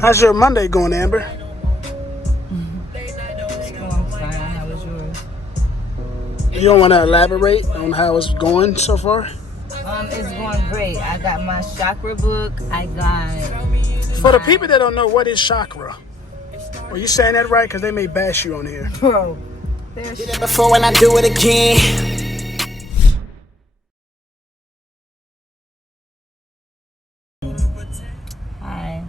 How's your Monday going, Amber? It's going fine. How was yours? You don't want to elaborate on how it's going so far? It's going great. I got my chakra book. I got For the people that don't know, what is chakra? Are you saying that right? Because they may bash you on here. bro. Did it before and I do it again. Hi.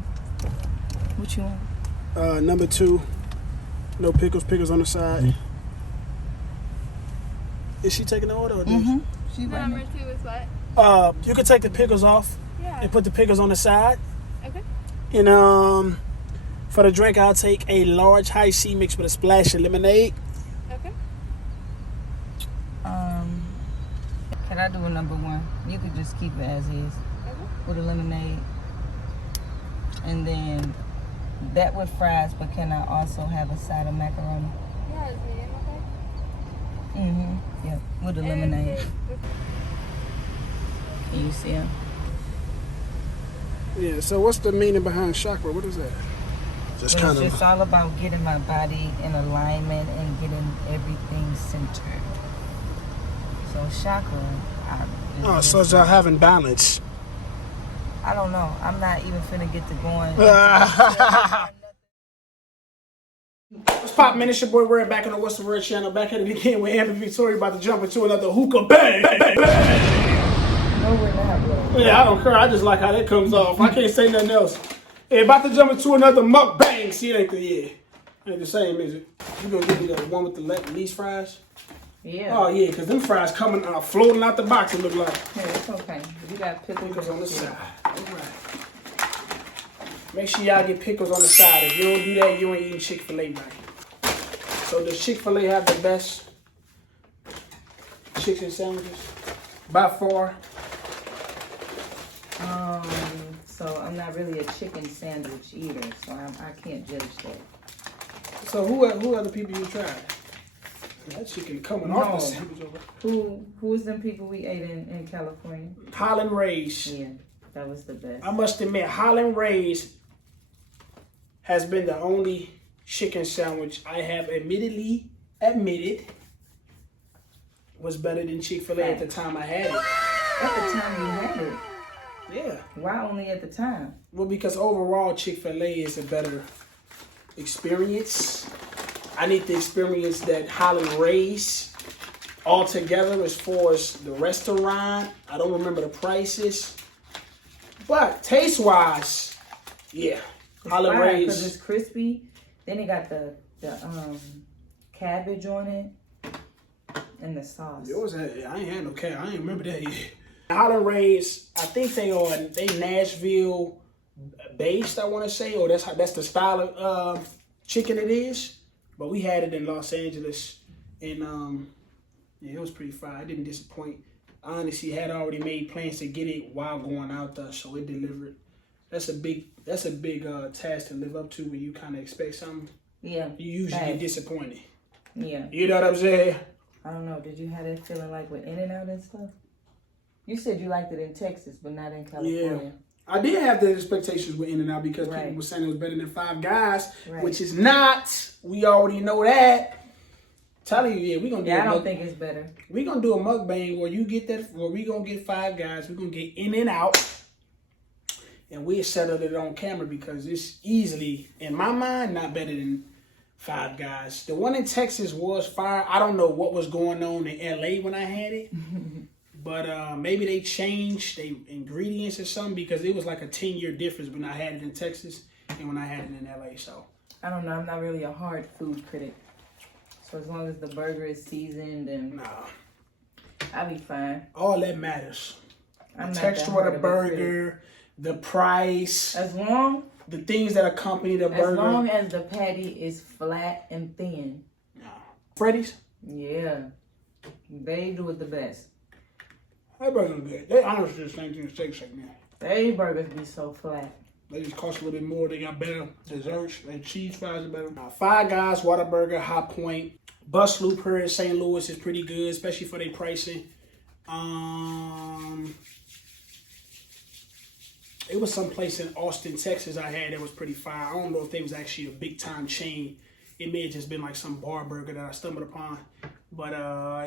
What you want? Number 2, no pickles, pickles on the side. Is she taking the order or this? She Number 2 is what? You can take the pickles off and put the pickles on the side. Okay. And for the drink, I'll take a large high C mixed with a splash of lemonade. Okay. Can I do a number 1? You could just keep it as is. Okay. With a lemonade. And then that with fries, but can I also have a side of macaroni? Yeah, is medium okay? Yeah, with a lemonade. Can you see them? Yeah, so what's the meaning behind chakra? What is that? Just It's kind of. just all about getting my body in alignment and getting everything centered. So chakra. So it's having balance. I don't know. I'm not even finna get to going. What's poppin', man? It's your boy Red back on the What's the Word channel. Back at it again with Amber Victoria about to jump into another hookah bang. No, we're not, bro. Yeah, I don't care. I just like how that comes off. I can't say nothing else. Hey, about to jump into another mukbang. See, it ain't ain't the same, is it? You gonna give me the one with the least fries? Yeah. Oh yeah, because them fries coming floating out the box. It look like. Yeah, it's okay. You got Pickles on the side. All right. Make sure y'all get pickles on the side. If you don't do that, you ain't eating Chick-fil-A right. So does Chick-fil-A have the best chicken sandwiches? By far. So I'm not really a chicken sandwich eater, so I can't judge that. So who are the people you tried? That chicken coming off the sandwich over. Who was them people we ate in California? Holland Rays. Yeah, that was the best. I must admit, Holland Rays has been the only chicken sandwich I have admitted was better than Chick-fil-A at the time I had it. At the time you had it? Yeah. Why only at the time? Well, because overall Chick-fil-A is a better experience. I need to experience that Holland Rays altogether as far as the restaurant. I don't remember the prices. But taste-wise, yeah. Holland Rays. Because it's crispy. Then it got the cabbage on it. And the sauce. I ain't had no cabbage. I ain't remember that yet. Holland Rays, I think they Nashville based, I want to say, or that's the style of chicken it is. But we had it in Los Angeles, and it was pretty fire. It didn't disappoint. I honestly had already made plans to get it while going out there, so it delivered. That's a big task to live up to when you kind of expect something. Yeah. You usually get disappointed. Yeah. You know what I'm saying? I don't know. Did you have that feeling like with In-N-Out and stuff? You said you liked it in Texas, but not in California. Yeah. I did have the expectations with In-N-Out because people were saying it was better than Five Guys, which is not. We already know that. Telling you, we're gonna do. I don't think it's better. We're gonna do a mukbang where you get that. Where we gonna get Five Guys. We're gonna get In-N-Out, and we'll settle it on camera because it's easily, in my mind, not better than Five Guys. The one in Texas was fire. I don't know what was going on in LA when I had it. But maybe they changed the ingredients or something because it was like a 10-year difference when I had it in Texas and when I had it in LA. So I don't know. I'm not really a hard food critic. So as long as the burger is seasoned and I'll be fine. All that matters. The texture of the burger, the price. The things that accompany the burger. As long as the patty is flat and thin. Freddy's? Yeah. They do it the best. That burger's good. They honestly the same thing as Shake Shack, man. They burgers be so flat. They just cost a little bit more. They got better desserts. Their cheese fries are better. Five Guys, Whataburger, High Point, Bus Loop here in St. Louis is pretty good, especially for their pricing. It was some place in Austin, Texas I had that was pretty fire. I don't know if they was actually a big time chain. It may have just been like some bar burger that I stumbled upon. But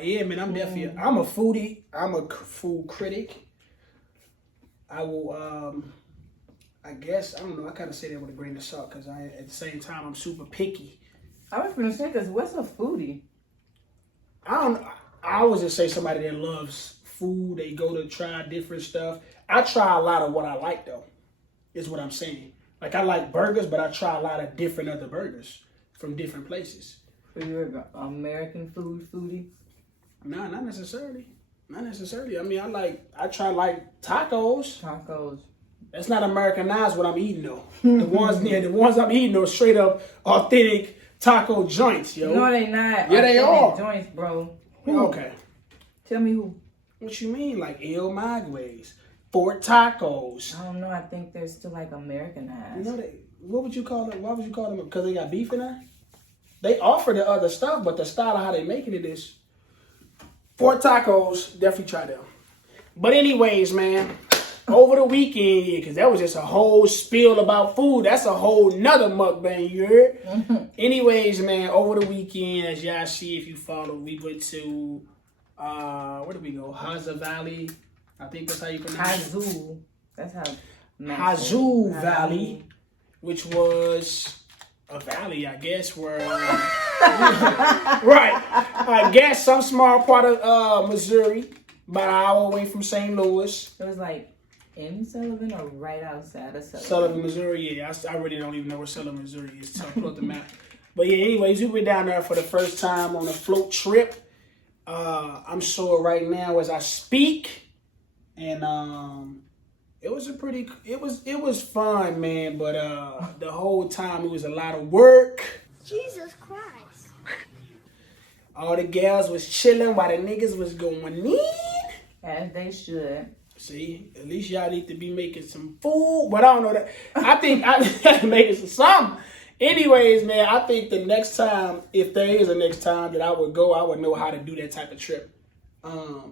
yeah, man, I'm definitely, I'm a foodie. I'm a food critic. I will, I guess, I don't know, I kind of say that with a grain of salt because at the same time, I'm super picky. I was going to say, because what's a foodie? I always just say somebody that loves food. They go to try different stuff. I try a lot of what I like, though, is what I'm saying. Like, I like burgers, but I try a lot of different other burgers from different places. So you're an American food foodie? No, not necessarily. Not necessarily. I mean, I try like tacos. Tacos. That's not Americanized what I'm eating, though. The ones I'm eating are straight up authentic taco joints, yo. No, they not. Yeah, they are. Joints, bro. Okay. Tell me who. What you mean? Like El Maguey's, Fort Tacos. I don't know. I think they're still like Americanized. You know, what would you call them? Why would you call them? Because they got beef in there? They offer the other stuff, but the style of how they making it is. Fort Tacos, definitely try them. But anyways, man, over the weekend, yeah, because that was just a whole spiel about food. That's a whole nother mukbang, you heard? Anyways, man, over the weekend, as y'all see if you follow, we went to, where did we go? Haza Valley. I think that's how you pronounce it. Hazoo. That's how. Hazoo Valley, which was a valley, I guess, where... right. I guess some small part of Missouri, about an hour away from St. Louis. It was like in Sullivan or right outside of Sullivan? Sullivan, Missouri, yeah. I really don't even know where Sullivan, Missouri is. So I pull up the map. But yeah, anyways, we went down there for the first time on a float trip. I'm sure right now as I speak. And it was it was fun, man. But the whole time it was a lot of work. Jesus Christ. All the gals was chilling while the niggas was going in. As they should. See, at least y'all need to be making some food. But I don't know that. I think I making some. Anyways, man, I think the next time, if there is a next time that I would go, I would know how to do that type of trip.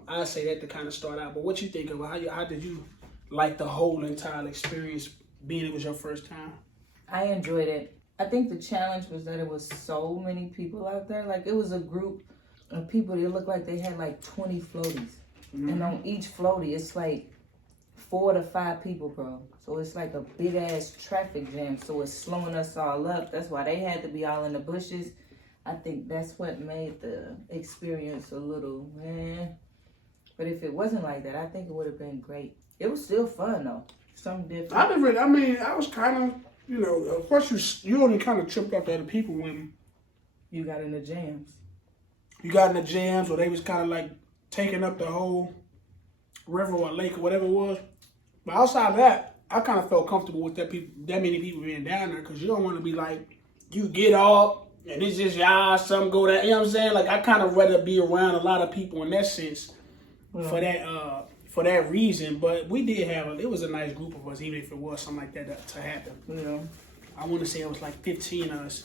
I say that to kind of start out. But what you think of how did you like the whole entire experience, being it was your first time? I enjoyed it. I think the challenge was that it was so many people out there. Like, it was a group of people. It looked like they had like 20 floaties. Mm-hmm. And on each floaty, it's like 4 to 5 people, bro. So it's like a big-ass traffic jam. So it's slowing us all up. That's why they had to be all in the bushes. I think that's what made the experience a little, But if it wasn't like that, I think it would have been great. It was still fun, though. Something different. I was kind of... You know, of course, you only kind of tripped up other people when you got in the jams. You got in the jams, or they was kind of like taking up the whole river or lake or whatever it was. But outside of that, I kind of felt comfortable with that many people being down there, because you don't want to be like, you get off and it's just y'all, some go that. You know what I'm saying? Like, I kind of rather be around a lot of people in that sense for that reason. But we did it was a nice group of us, even if it was something like that to happen. You know, I want to say it was like 15 of us,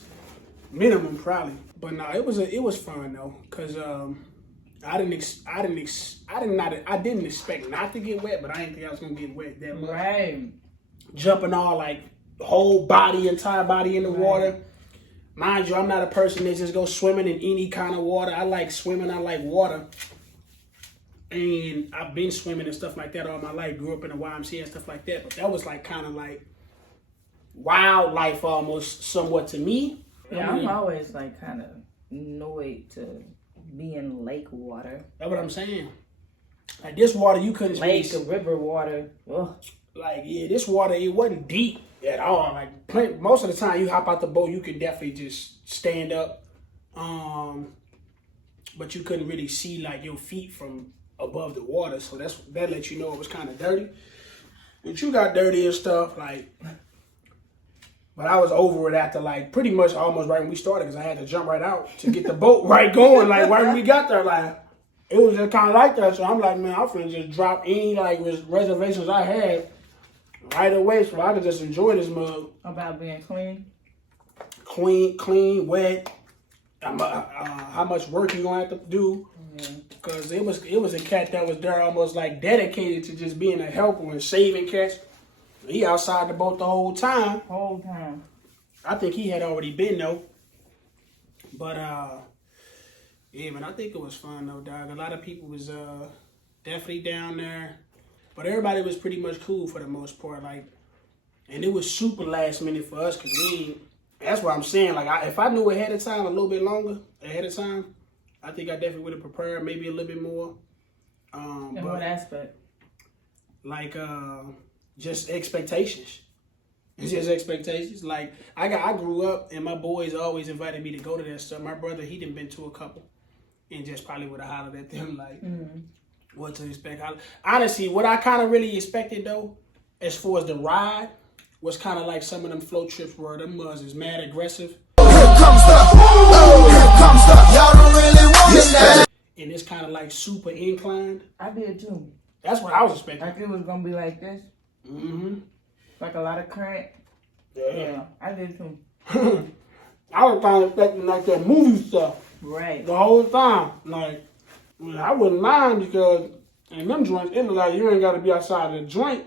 minimum probably. But no, it was fun though, cause I didn't expect not to get wet, but I didn't think I was gonna get wet that much. Right. Jumping all like entire body in the water. Mind you, I'm not a person that just goes swimming in any kind of water. I like swimming. I like water. And I've been swimming and stuff like that all my life. Grew up in the YMCA and stuff like that. But that was like kind of like wildlife almost somewhat to me. Yeah, I'm always like kind of annoyed to be in lake water. That's what I'm saying. Like this water, you couldn't lake or river water. Ugh. Like, yeah, this water, it wasn't deep at all. Like most of the time you hop out the boat, you can definitely just stand up. But you couldn't really see like your feet from above the water, so that lets you know it was kind of dirty. But you got dirty and stuff, like. But I was over it after like pretty much almost right when we started, because I had to jump right out to get the boat right going. Like right when we got there, like it was just kind of like that. So I'm like, man, I'm finna just drop any like reservations I had right away, so I could just enjoy this mug. About being clean, wet. How much work you gonna have to do? Because it was a cat that was there almost like dedicated to just being a helper and saving cats. He outside the boat the whole time. Whole time. I think he had already been though. But yeah, man, I think it was fun though, dog. A lot of people was definitely down there. But everybody was pretty much cool for the most part. Like, and it was super last minute for us because that's what I'm saying. Like, if I knew ahead of time, a little bit longer ahead of time, I think I definitely would have prepared maybe a little bit more. In what aspect? Like, just expectations. It's just expectations. Like, I grew up and my boys always invited me to go to that stuff. My brother, he done been to a couple and just probably would have hollered at them like, what to expect. Honestly, what I kind of really expected though, as far as the ride, was kind of like some of them float trips where them was is mad aggressive. Here comes the, y'all don't really want it now. And it's kind of like super inclined. I did too. That's what I was expecting. Like it was gonna be like this. Like a lot of current. Yeah, I did too. I was kind of expecting like that movie stuff. Right. The whole time. Like, I wouldn't mind because in them joints, it look like you ain't got to be outside the joint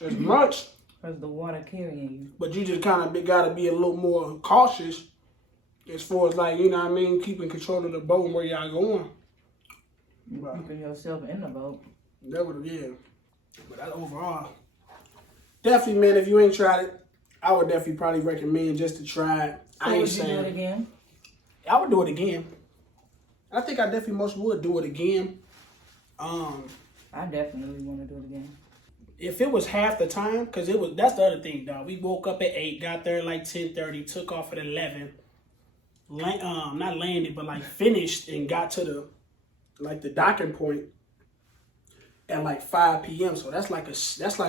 as much. Because the water carrying you. But you just kind of got to be a little more cautious as far as like, you know what I mean, keeping control of the boat and where y'all going. But Keeping yourself in the boat. that would, yeah. But that overall, definitely, man, if you ain't tried it, I would definitely probably recommend just to try it. So would you do it again? I would do it again. I think I definitely most would do it again. I definitely want to do it again. If it was half the time, because that's the other thing, dog. We woke up at 8, got there at like 10:30, took off at 11. Not landed, but like finished and got to the docking point at like 5 p.m. So that's like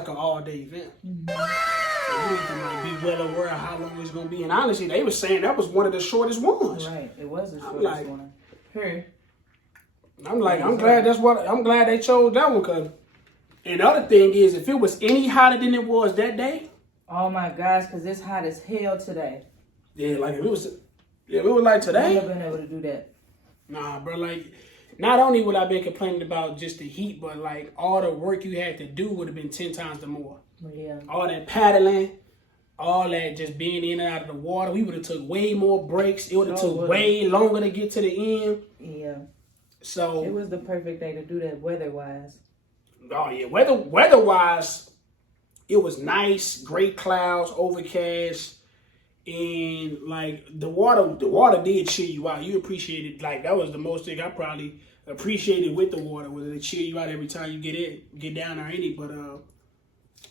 an all-day event. So you need to like be well aware of how long it's gonna be. And honestly, they were saying that was one of the shortest ones. Right, it was the shortest one. Here. I'm like, I'm glad they chose that one. Cause, and the other thing is, if it was any hotter than it was that day. Oh my gosh, because it's hot as hell today. Yeah, like if it was like today. I've never been able to do that. Nah, bro, like, not only would I been complaining about just the heat, but like all the work you had to do would have been 10 times the more. Yeah. All that paddling, all that just being in and out of the water. We would have took way more breaks. It would have took way longer to get to the end. Yeah. So it was the perfect day to do that weather-wise. Oh yeah, weather-wise, it was nice, great clouds, overcast, and like the water did cheer you out. You appreciated, like that was the most thing I probably appreciated with the water, was it cheer you out every time you get down there in it. But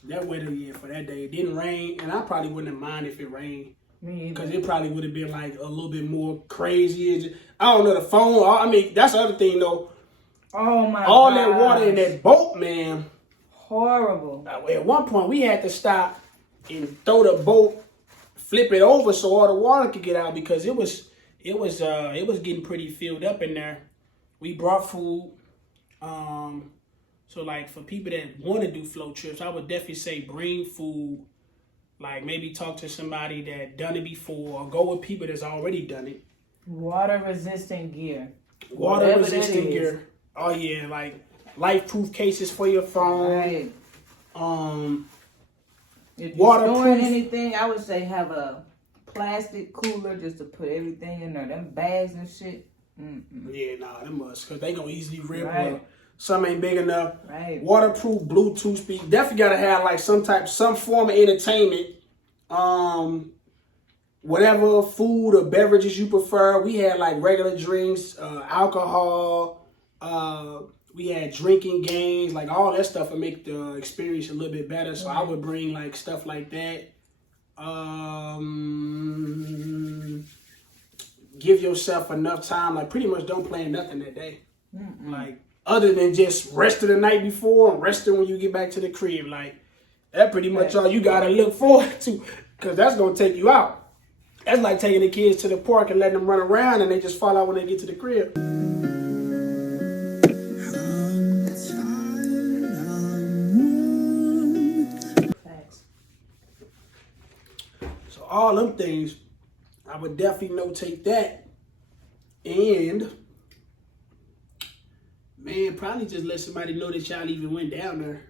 that weather, yeah, for that day, it didn't rain, and I probably wouldn't have minded if it rained. Because it probably would have been like a little bit more crazy. I don't know, the phone. I mean, that's the other thing though. Oh my god. All that water in that boat, man. Horrible. At one point, we had to stop and throw the boat, flip it over so all the water could get out because it was getting pretty filled up in there. We brought food. So like for people that want to do float trips, I would definitely say bring food. Like maybe talk to somebody that done it before, or go with people that's already done it. Water resistant gear. Water resistant gear. Oh yeah, like life-proof cases for your phone. Right. If you're Waterproof. storing anything, I would say have a plastic cooler just to put everything in there. Them bags and shit. Yeah, nah, them must, because they gonna easily rip. Right. Or some ain't big enough. Right. Waterproof, Bluetooth speed. Definitely gotta have like some form of entertainment. Whatever food or beverages you prefer. We had like regular drinks, alcohol. We had drinking games, like all that stuff would make the experience a little bit better. So I would bring like stuff like that. Give yourself enough time. Like pretty much don't plan nothing that day. Like other than just resting the night before and resting when you get back to the crib. Like that pretty much all you gotta look forward to, because that's gonna take you out. That's like taking the kids to the park and letting them run around and they just fall out when they get to the crib. Thanks. So all them things, I would definitely notate that. And man, probably just let somebody know that y'all even went down there.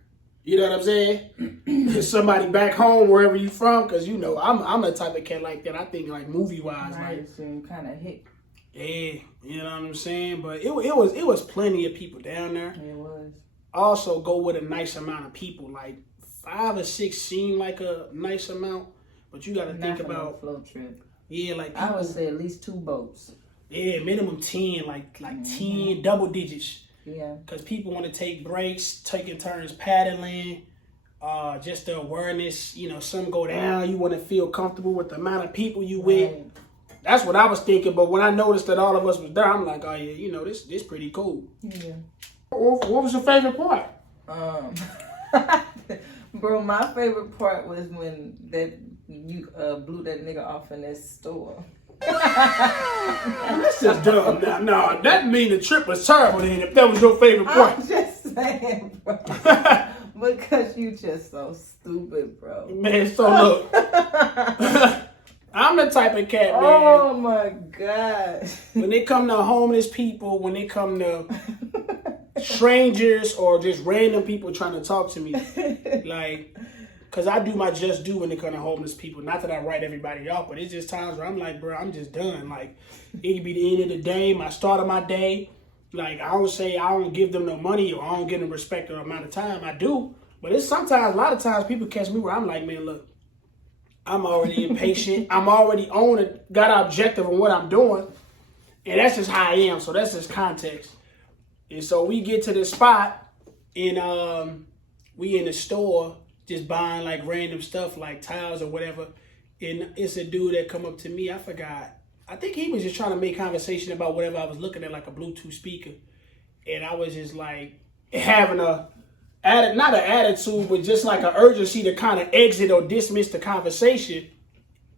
You know what I'm saying? Somebody back home, wherever you from, because you know I'm the type of cat like that. I think like movie wise, Right, so kind of hit. yeah, you know what I'm saying. But it was plenty of people down there. It was. Also, go with a nice amount of people. Like 5 or 6 seem like a nice amount, but you got to think about a float trip. Yeah, like I would say at least 2 boats. Yeah, minimum 10, like 10 double digits. Yeah. Because people want to take breaks, taking turns paddling, just the awareness, you know, some go down, you want to feel comfortable with the amount of people you with. Right. That's what I was thinking, but when I noticed that all of us was there, I'm like, oh yeah, you know, this pretty cool. Yeah. What was your favorite part? Bro, my favorite part was when that you blew that nigga off in that store. That's just dumb. No, that mean the trip was terrible then if that was your favorite part. I'm just saying, bro. Because you just so stupid, bro. Man, so look. I'm the type of cat, man. Oh my God. When it come to homeless people, when it come to strangers or just random people trying to talk to me, like, because I do my just do when it come to homeless people. Not that I write everybody off, but it's just times where I'm like, bro, I'm just done. Like, it could be the end of the day, my start of my day. Like, I don't say I don't give them no money or I don't give them respect or amount of time. I do. But it's sometimes, a lot of times people catch me where I'm like, man, look, I'm already impatient. I'm already on it, got an objective on what I'm doing. And that's just how I am. So that's just context. And so we get to this spot and we in the store just buying like random stuff like towels or whatever. And it's a dude that come up to me. I forgot. I think he was just trying to make conversation about whatever I was looking at, like a Bluetooth speaker. And I was just like having not an attitude, but just like an urgency to kind of exit or dismiss the conversation.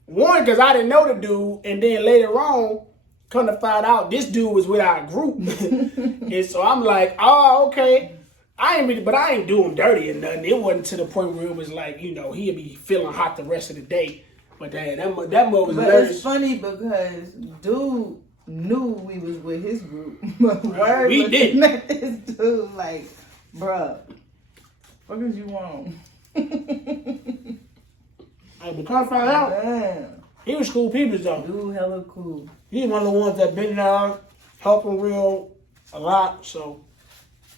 One, because I didn't know the dude. And then later on, come to find out this dude was with our group. And so I'm like, oh, okay. I ain't do him dirty or nothing. It wasn't to the point where it was like, you know, he'd be feeling hot the rest of the day. But that move was But hilarious. it's funny because dude knew we was with his group. But word We was didn't. met this dude like, bruh, what did you want? Hey, but come find out, Damn. he was cool people though. Dude hella cool. He's one of the ones that been there, helping real a lot. So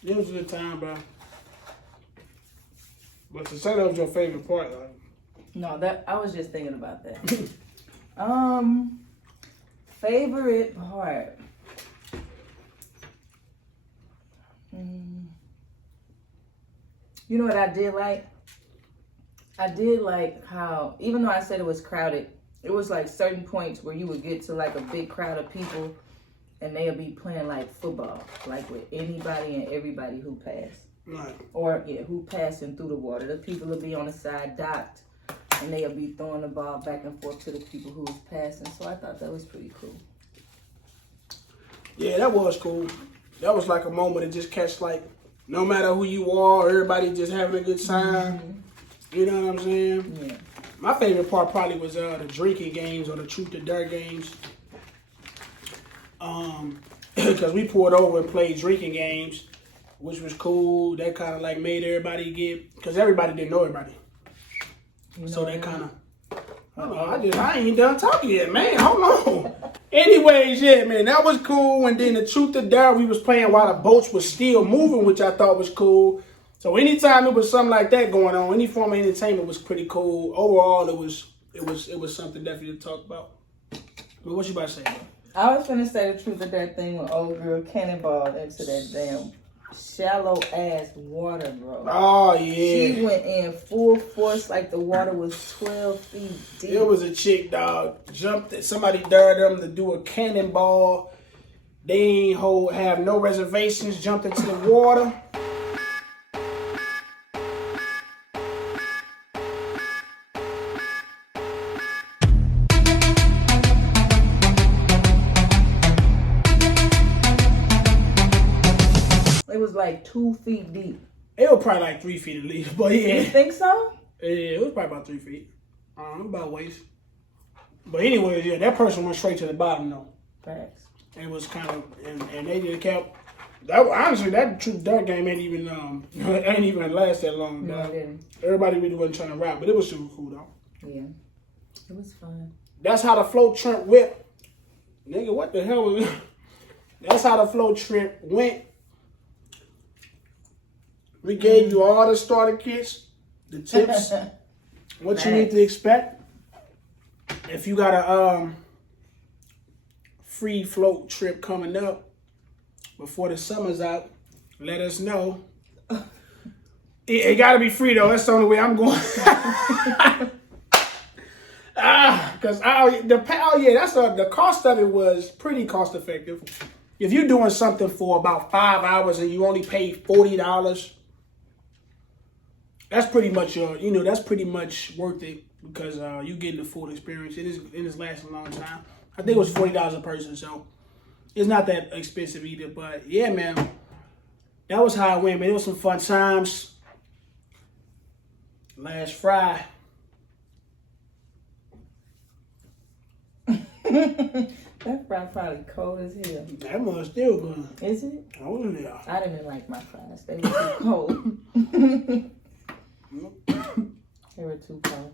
it was a good time, bro. But to say that was your favorite part, like, No, that I was just thinking about that. Favorite part. You know what I did like? I did like how, even though I said it was crowded, it was like certain points where you would get to like a big crowd of people and they'll be playing like football, like with anybody and everybody who passed. right. Or, yeah, who passing through the water. The people will be on the side docked and they'll be throwing the ball back and forth to the people who was passing. So I thought that was pretty cool. Yeah, that was cool. That was like a moment to just catch, like, no matter who you are, everybody just having a good time. Mm-hmm. You know what I'm saying? Yeah. My favorite part probably was the drinking games or the truth or dare games. Because we poured over and played drinking games, which was cool. That kind of like made everybody get, because everybody didn't know everybody. You know So that what I kind mean? of, I ain't done talking yet, man. Hold on. Anyways, yeah, man, that was cool. And then the truth or dare we was playing while the boats was still moving, which I thought was cool. So anytime it was something like that going on, any form of entertainment was pretty cool. Overall, it was something definitely to talk about. But what you about to say, bro? I was gonna say the truth of that thing when old girl cannonballed into that damn shallow ass water, bro. Oh yeah. She went in full force like the water was 12 feet deep. It was a chick, dog. Somebody dared them to do a cannonball. They ain't have no reservations. Jumped into the water. It was like 2 feet deep. It was probably like 3 feet at least, but yeah. You think so? Yeah, it was probably about 3 feet. About waist. But anyways, yeah, that person went straight to the bottom though. Facts. It was kind of, and they just kept Honestly, that truth dare game ain't even last that long. No, it didn't. Everybody really wasn't trying to rap, but it was super cool though. Yeah, it was fun. That's how the float trip went. Nigga, what the hell was that? That's how the float trip went. We gave you all the starter kits, the tips, what you need to expect. If you got a free float trip coming up before the summer's out, let us know. It gotta be free though. That's the only way I'm going. Because the cost of it was pretty cost effective. If you're doing something for about 5 hours and you only pay $40, that's pretty much that's pretty much worth it because you getting the full experience. It is lasting a long time. I think it was $40 a person, so it's not that expensive either. But yeah, man, that was how it went, man. It was some fun times. Last Friday. That fry probably cold as hell. That one's still good. Is it? Oh yeah. I didn't like my fries. They were too cold. They were too cold.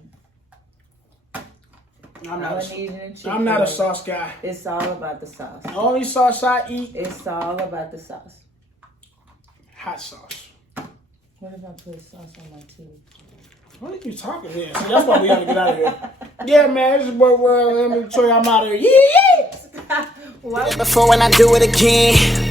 I'm not a sauce guy. It's all about the sauce. The only sauce I eat, It's all about the sauce. hot sauce. What if I put sauce on my tea? What are you talking here? See, that's why we gotta get out of here. Yeah, man, this is what we're. Let me show you I'm out of here. Yeah. Before when I do it again.